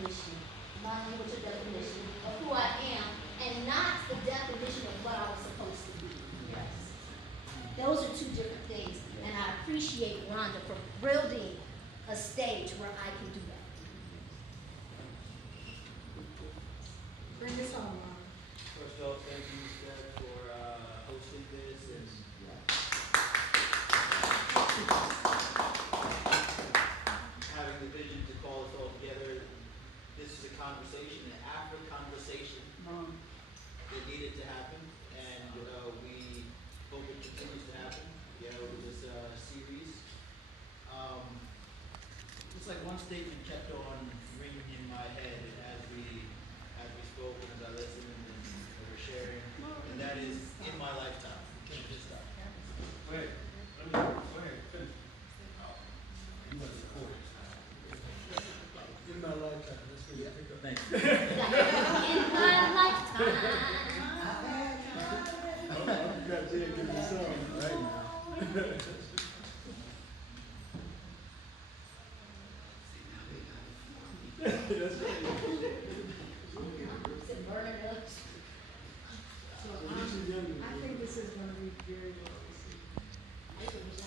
definition, my language or definition of who I am, and not the definition of what I was supposed to be. Yes. Those are two different things, and I appreciate Rhonda for building a stage where I can do that. Bring this home, Ron. First off, thank you, Steph, for hosting this and having the vision to call us all together. This is a conversation, an Afro conversation that needed to happen, and we hope it continues to happen. This series. It's like one statement kept on ringing in my head as we spoke and as I listened and we were sharing, and that is in my lifetime. Can't just stop. Wait, finish. You want to support it. In my lifetime, that's what you pick up. Thank you. In my lifetime. I'm got to give me some right now. That's right. I think this is going to be very well received. It's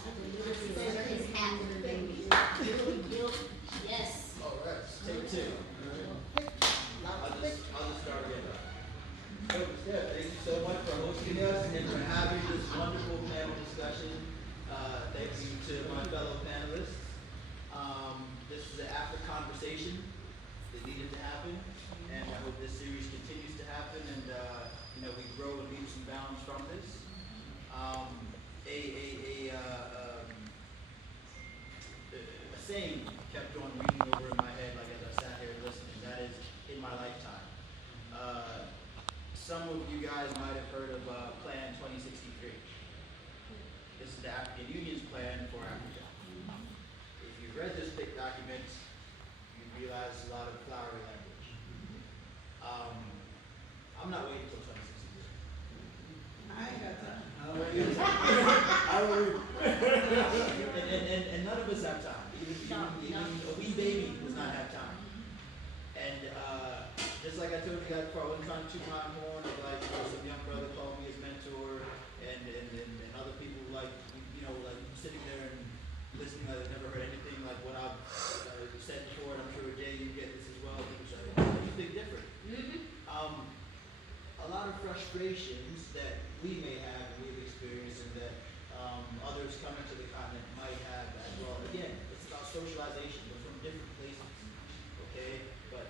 happening. Yes. All right, take two. I'll just start again. So, yeah, thank you so much for hosting us and for having this wonderful panel discussion. Thank you to my fellow panelists. This is an after conversation that needed to happen, and I hope this series continues to happen, and we grow and leaps and bounds from this. A saying kept on ringing over in my head, like as I sat here listening. That is, in my lifetime. Some of you guys might have heard of Plan 2063. This is the African Union's plan for Africa. If you've read this big document, you realize a lot of flowery language. I'm not waiting until 2063. I ain't got time. And none of us have time. Even a wee baby does not have time. And just like I told you guys before, I wasn't trying to toot my own horn, like some young brother called me his mentor, and other people like sitting there and listening like they've never heard anything like what I've said before, and I'm sure Jay, you get this as well. People say, you think different. A lot of frustrations that we may have and we've experienced and that others coming to the continent might have as well. Again, it's about socialization, but from different places, okay? But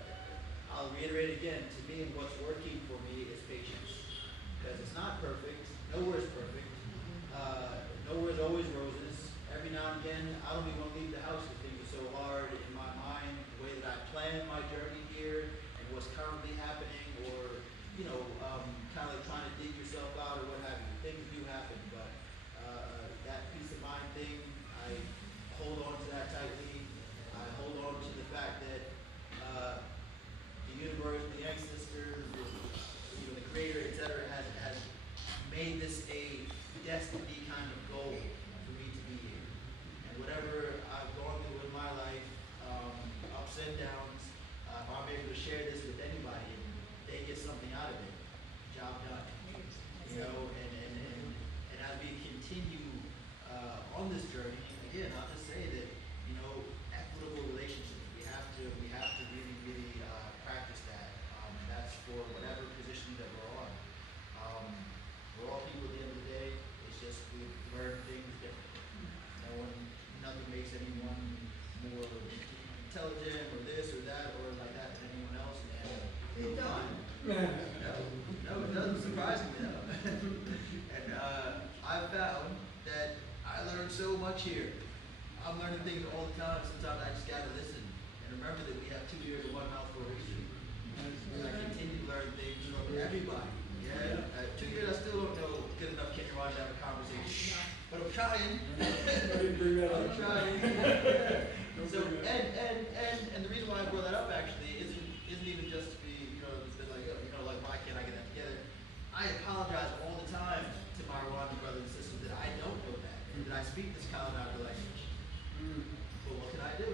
I'll reiterate again, to me, what's working for me is patience. Because it's not perfect, nowhere is perfect, nowhere is always roses. Every now and again, I don't even want to leave the house because things are so hard in my mind, the way that I plan my journey here and what's currently happening, or kind of like trying to dig yourself out or what have you. Things do happen, but that peace of mind thing, I hold on to that tightly. I hold on to the fact that the universe, the ancestors, the creator, etc., has made this a destiny kind of goal for me to be here. And whatever I've gone through in my life, ups and downs, if I'm able to share this with anybody and they get something out of it, job done. And as we continue on this journey, again, I'll just say that, equitable relationships, we have to really, really practice that. That's for whatever position that we're on. We're all people at the end of the day. It's just we learn things differently. Nothing makes anyone more intelligent or this or that or like that than anyone else. And It don't. no, it doesn't surprise me though. And I've found that I learn so much here. I'm learning things all the time. Sometimes I just gotta listen and remember that we have 2 ears and 1 mouth for a reason. And I continue to learn things from everybody. Yeah. 2 years I still don't know good enough kinyarwanda to have a conversation. But I'm trying. I'm trying. So and the reason why I brought that up actually isn't even just to be like why can't I get that together? I apologize all the time to my Rwandan brothers and sisters that I don't know that and that I speak this Kalinaka language. But what can I do?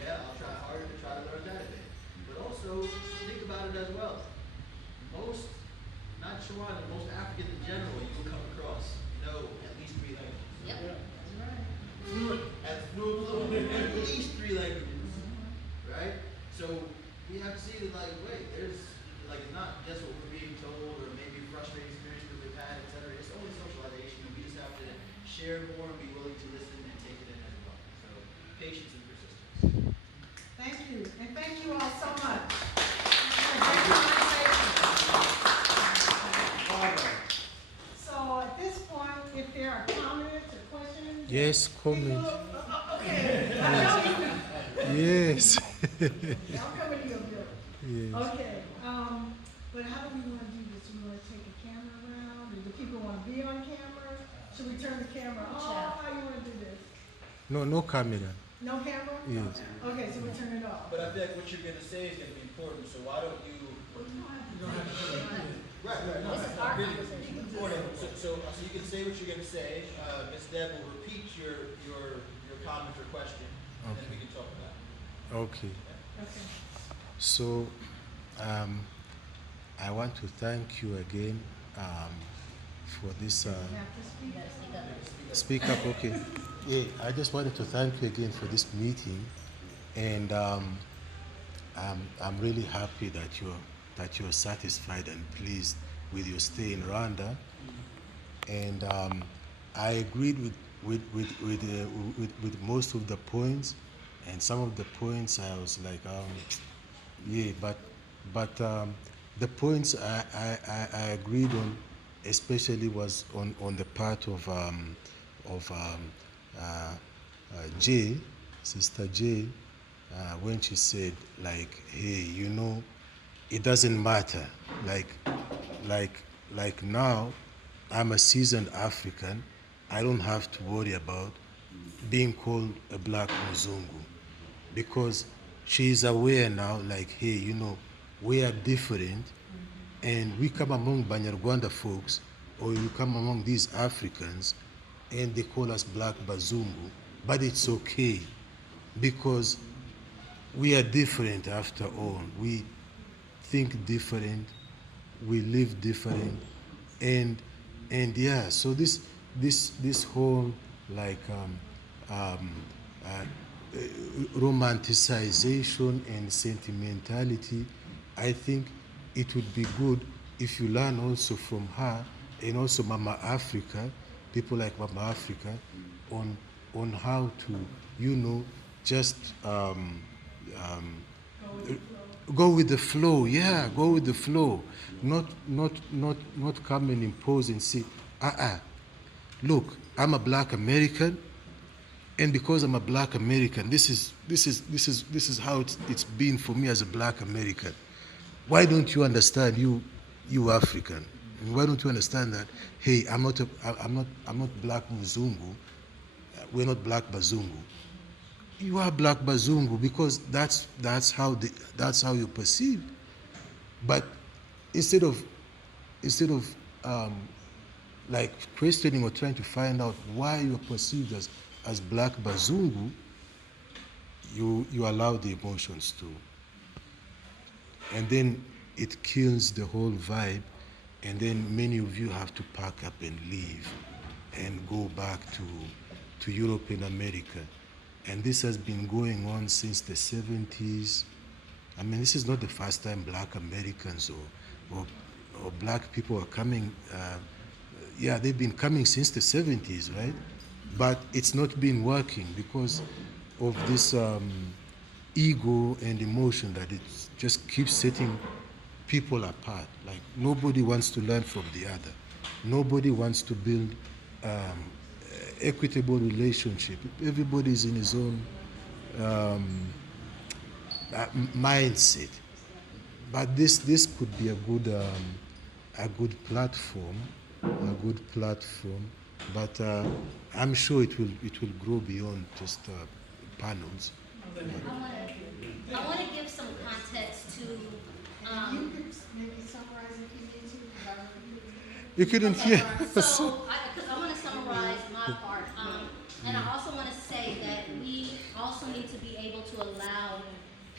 Yeah, I'll try harder to try to learn that a bit. But Kinyarwanda as well. Most, not Kinyarwanda, most Africans in general, you will come across, know at least 3 languages. Yep. At least 3 languages, right? So we have to see that, like, wait, there's, like, it's not just what we're being told or maybe frustrating experience that we've had, etc. It's only socialization, and we just have to share more and be willing to listen and take it in as well. So patience and persistence. Thank you, and thank you all so much. For a great conversation. So at this point, if there are comments or questions. Yes, comment. Okay. Yes. I'll come into your building. Yes. Okay, but how do we want to do this? We want to take a camera around, or do people want to be on camera? Should we turn the camera off? How you want to do this? No camera. No camera? Yes. Okay, so we turn it off. But I feel like what you're going to say is going to be important, so why don't you... Right. This is our conversation. So you can say what you're going to say. Ms. Deb will repeat your comment or question, and then we can talk about it. Okay. Okay. So, I want to thank you again for this. You have to speak. Speak up, okay. Yeah, I just wanted to thank you again for this meeting, and I'm really happy that you're satisfied and pleased with your stay in Rwanda, and I agreed with most of the points, and some of the points I was like, yeah, but the points I agreed on, especially was on the part of Jay, Sister Jay, when she said, like, hey, you know, it doesn't matter. Like now, I'm a seasoned African. I don't have to worry about being called a black Mzungu, because she is aware now, like, hey, you know, we are different, and we come among Banyarwanda folks, or you come among these Africans, and they call us black Bazungu, but it's okay, because we are different after all. We think different, we live different, and yeah. So this whole like romanticization and sentimentality, I think it would be good if you learn also from her and also Mama Africa, people like Mama Africa, on how to, you know, just go with the flow. Yeah, go with the flow. Not come and impose and say, look, I'm a black American, and because I'm a black American, this is how it's been for me as a black American. Why don't you understand, you African? And why don't you understand that? Hey, I'm not black Mzungu. We're not black Bazungu. You are black Bazungu because that's how you perceive. But instead of like questioning or trying to find out why you are perceived as black Bazungu, you allow the emotions to, and then it kills the whole vibe, and then many of you have to pack up and leave and go back to Europe and America. And this has been going on since the 70s. I mean, this is not the first time black Americans or black people are coming. Yeah, they've been coming since the 70s, right? But it's not been working because of this ego and emotion that it just keeps setting people apart. Like, nobody wants to learn from the other. Nobody wants to build equitable relationship. Everybody's in his own mindset. But this could be a good platform, But I'm sure it will grow beyond just panels. I want to give some context to. You can maybe summarize if you need to. You couldn't Okay, hear. so, because I want to summarize my part, and I also want to say that we also need to be able to allow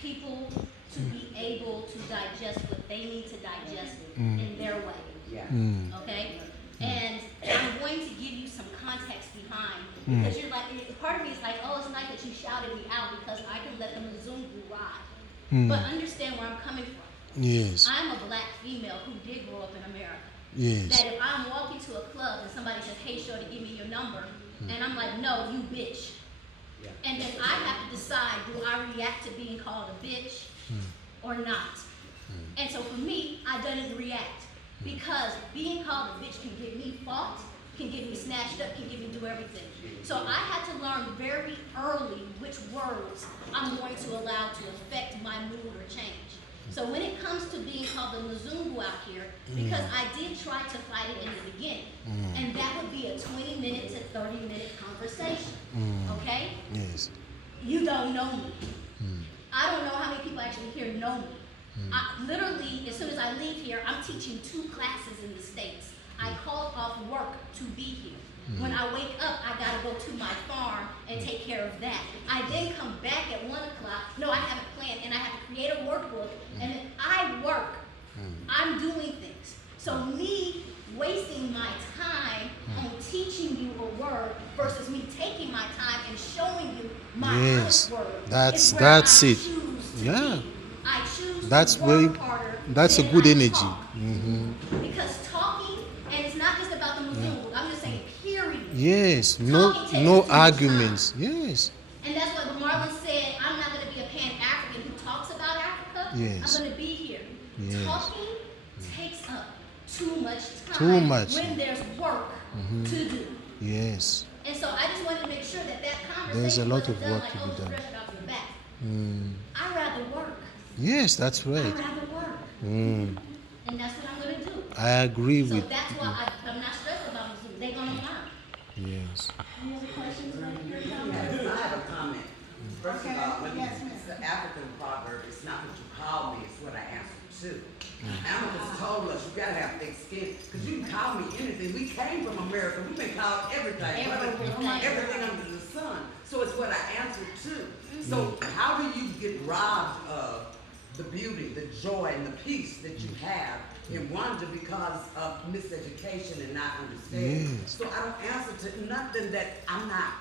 people to be able to digest what they need to digest in their way. Yeah. Okay? And I'm going to give you some context behind, because you're like, part of me is like, oh, it's nice that you shouted me out because I can let the Mzungu ride. But understand where I'm coming from. Yes. I'm a black female who did grow up in America. Yes. That if I'm walking to a club and somebody says, hey, shorty, give me your number, and I'm like, no, you bitch. Yeah. And then I have to decide, do I react to being called a bitch or not? And so for me, I didn't react, because being called a bitch can get me fought, can get me snatched up, can get me do everything. So I had to learn very early which words I'm going to allow to affect my mood or change. So when it comes to being called the Mzungu out here, because I did try to fight it in the beginning, and that would be a 20-minute to 30-minute conversation, okay? Yes. You don't know me. I don't know how many people actually here know me. I, literally, as soon as I leave here, I'm teaching 2 classes in the States. I called off work to be here. When I wake up, I gotta go to my farm and take care of that. I then come back at 1 o'clock. No, I haven't planned, and I have to create a workbook, and then I work. I'm doing things. So me wasting my time on teaching you a word versus me taking my time and showing you my Yes. honest word. That's is where it. I choose to Yeah. be. I choose That's to work very- harder that's a than good I energy. talk. Because talking, and it's not just about the Mzungu, I'm just saying period. Yes. Talking No takes no too much arguments. Yes. And that's what Marlon said, I'm not going to be a Pan-African who talks about Africa. Yes. I'm going to be here. Yes. Talking takes up too much time Too much. when there's work to do. Yes. And so I just wanted to make sure that conversation There's a lot wasn't of done work like, to be oh, done. fresh it off your back. I'd rather work. Yes, that's I'd right. rather work. Mm. And that's what I'm going to do. I agree So with that's why I'm not stressed about Muslims. They're going to learn. yes. Any other questions right here? Yes, I have a comment. First of Okay, all, let me, yes, ma'am. it's the African proverb, it's not what you call me, it's what I answer to. America's told us you gotta have thick skin, because you can call me anything. We came from America, we've been called everything, everything under the sun. So it's what I answer to. So how do you get robbed of the beauty, the joy, and the peace that you have in Rwanda because of miseducation and not understanding? Yes. So I don't answer to nothing that I'm not.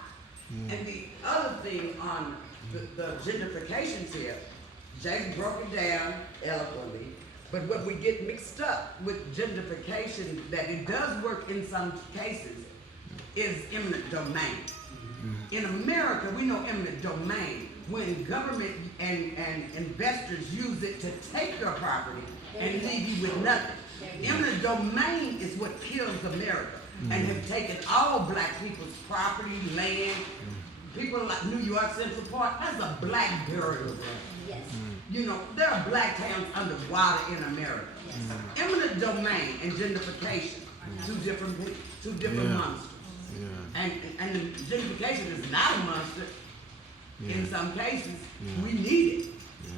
And the other thing on the gentrification tip, Jake broke it down eloquently, but what we get mixed up with gentrification, that it does work in some cases, is eminent domain. In America, we know eminent domain when government and investors use it to take your property and leave you with nothing. Eminent domain is what kills America and have taken all black people's property, land. People like New York Central Park, that's a black burial ground. Yes. You know, there are black towns underwater in America. Eminent domain and gentrification, two different Yeah. monsters. Yeah. And gentrification is not a monster. In Yeah. some cases, Yeah. we need it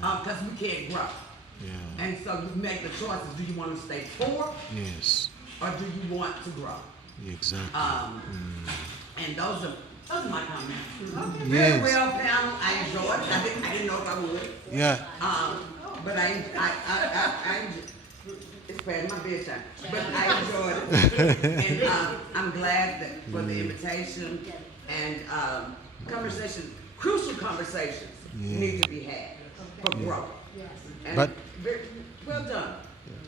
because we can't grow. Yeah. And so you make the choices. Do you want to stay poor Yes. or do you want to grow? Exactly. And those are my comments. Okay. Very Yes. well, panel. I enjoyed it. I didn't know if I would. Yeah. But it's past my bedtime. But I enjoyed it. And I'm glad that for the invitation and crucial conversations need to be had for growth. Yes. And But- well done.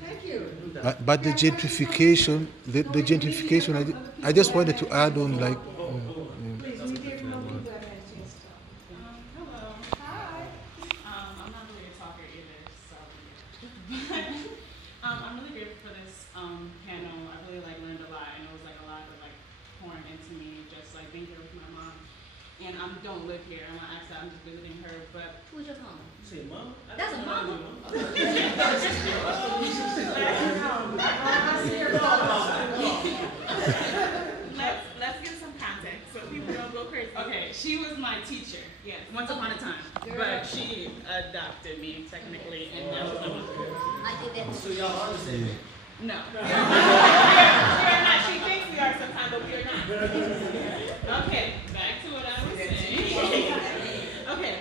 Thank you. Well done. But the gentrification, the gentrification, I just wanted to add on like, Please, we hear from more people that had a chance to talk. Hello. Hi. I'm not really a talker either, so. I'm really grateful for this panel. I really learned a lot, and it was a lot of pouring into me, just being here with my mom. And I don't live here. I'm not actually, I'm just visiting her, but Who's your mom? Say, mom? That's a mama. let's give some context so people don't go crazy. Okay, she was my teacher, yes, once upon a time, but she adopted me technically, and now she's my mother. I did that. So y'all are the same. No. We are not. She thinks we are sometimes, but we are not. Okay, back to what I was saying. Okay,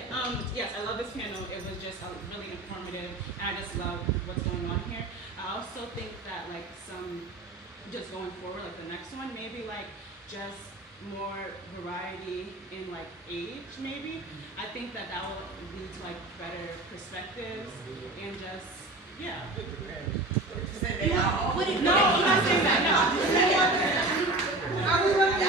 yes, I love this panel. It was just really informative, and I just love what's going on here. I also think that like just going forward, like the next one, maybe like just more variety in like age, maybe. I think that will lead to like better perspectives and just, yeah. They all- What it- No, I'm not saying that, no. Are we ready?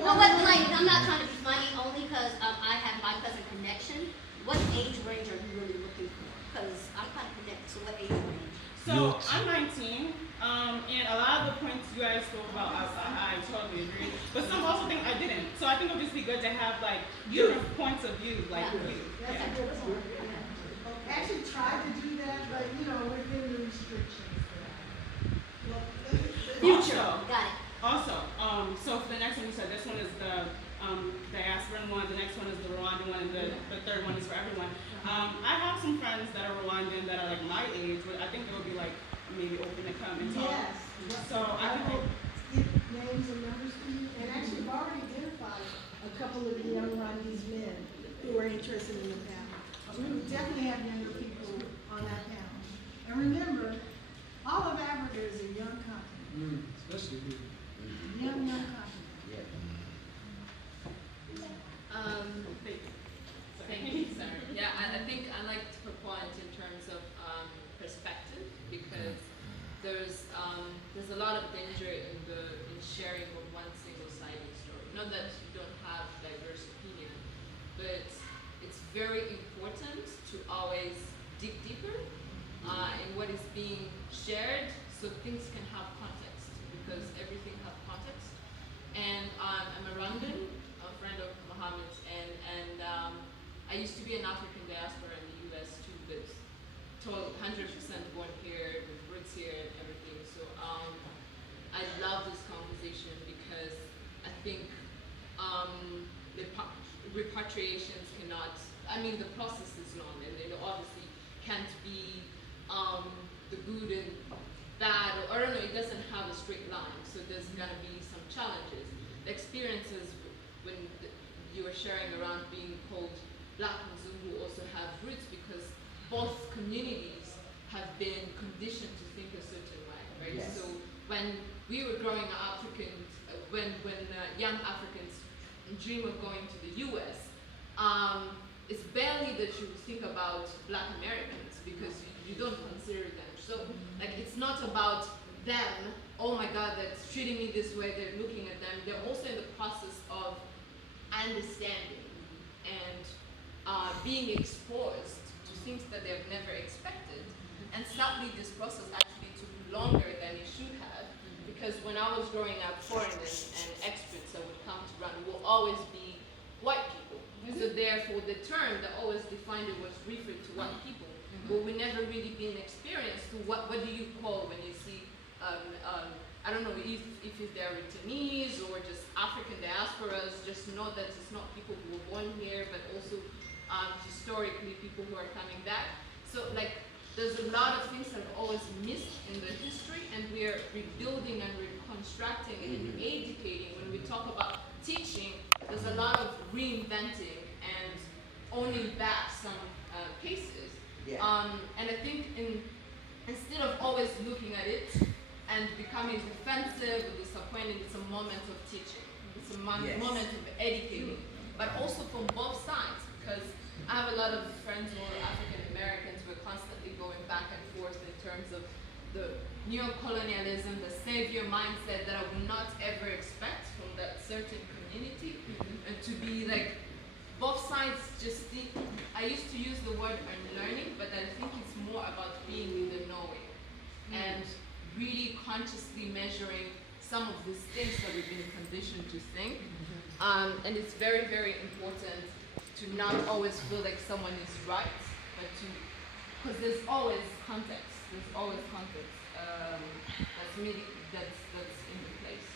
No, but like, I'm not trying to be funny, only because I have my cousin connection. What age range are you really looking for? Because I'm kind of connected, so what age range? So Youth. I'm 19, and a lot of the points you guys spoke about, I totally agree. But some also think I didn't. So I think it would just be good to have like different points of view, like Yeah. you. That's a good point. Actually tried to do that, but you know, within the restrictions. Future, Also, got it. Also, so for the next one, you said this one is the diasporan one, the next one is the Rwandan one, and the third one is for everyone. I have some friends that are Rwandan that are like my age, but I think they would be like maybe open to come and talk. Yes. So I can will give names and numbers to you, and actually I've already identified a couple of the young Rwandese men who are interested in the panel. So we would definitely have younger people on that panel. And remember, all of Africa is a young continent. Especially here. Young continent. Thank you, Sarah. Yeah, I think I like her point in terms of perspective, because there's a lot of danger in sharing of one single-sided story. Not that you don't have diverse opinion, but it's very important to always dig deeper in what is being shared, so things can have context, because everything has context. And I'm a Rwandan, a friend of Mohammed's, and I used to be an African diaspora in the U.S. too, but 100% born here, with roots here and everything. So I love this conversation because I think repatriations cannot, I mean, the process is long, and it obviously can't be the good and bad, or I don't know, it doesn't have a straight line, so there's gonna be some challenges. The experiences when you were sharing around being called Black Mzungu also have roots, because both communities have been conditioned to think a certain way, right? Yes. So when we were growing up, when young Africans dream of going to the U.S., it's barely that you think about Black Americans, because you don't consider them. So like, it's not about them, oh my God, they're treating me this way, they're looking at them. They're also in the process of understanding and being exposed to things that they've never expected. And sadly, this process actually took longer than it should have, because when I was growing up, foreigners and experts that would come to run will always be white people. So therefore, the term that always defined it was referred to white people. But we never really been experienced to what do you call when you see, I don't know if they're returnees or just African diasporas. Just know that it's not people who were born here, but also historically people who are coming back. So like, there's a lot of things that are always missed in the history, and we are rebuilding and reconstructing and educating. When we talk about teaching, there's a lot of reinventing and owning back some cases. Yeah. And I think instead of always looking at it and becoming defensive or disappointed, it's a moment of teaching. It's a Yes. moment of educating, but also from both sides, because I have a lot of friends who are African Americans who are constantly going back and forth in terms of the neo-colonialism, the savior mindset that I would not ever expect from that certain community, and to be like, both sides just think, I used to use the word unlearning, but I think it's more about being in the knowing and really consciously measuring some of these things that we've been conditioned to think. And it's very, very important to not always feel like someone is right, but because there's always context. There's always context that's in place.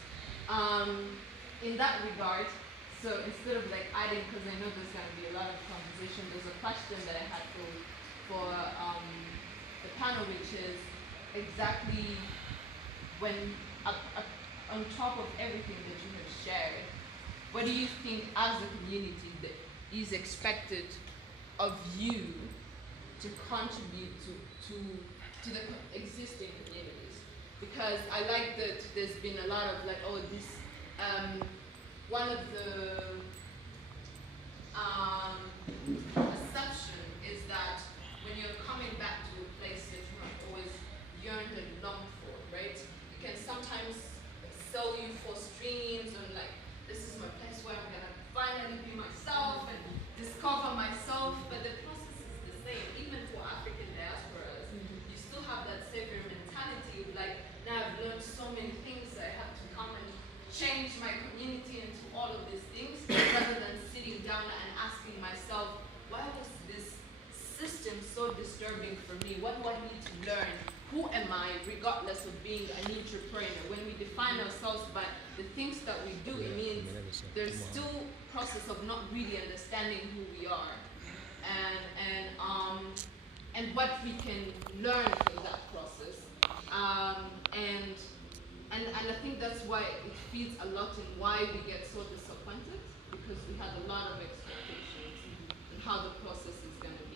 In that regard, so instead of like adding, because I know there's going to be a lot of conversation, there's a question that I had for the panel, which is exactly when, on top of everything that you have shared, what do you think as a community that is expected of you to contribute to the existing communities. Because I like that there's been a lot of like, oh, this, one of the assumption is that when you're coming back to a place that you have always yearned and longed for, right? It can sometimes sell you for streams and like, this is my place where I'm gonna finally be myself and discover myself, but the process is the same. Even for African diasporas, you still have that savior mentality of like, now I've learned so many things, I have to come and change my community into all of these things, rather than sitting down and asking myself, why was this system so disturbing for me? What do I need to learn? Who am I, regardless of being an entrepreneur? When we define ourselves by the things that we do, it means there's still process of not really understanding who we are, and what we can learn from that process. And I think that's why it feeds a lot in why we get so disappointed, because we had a lot of expectations on how the process is going to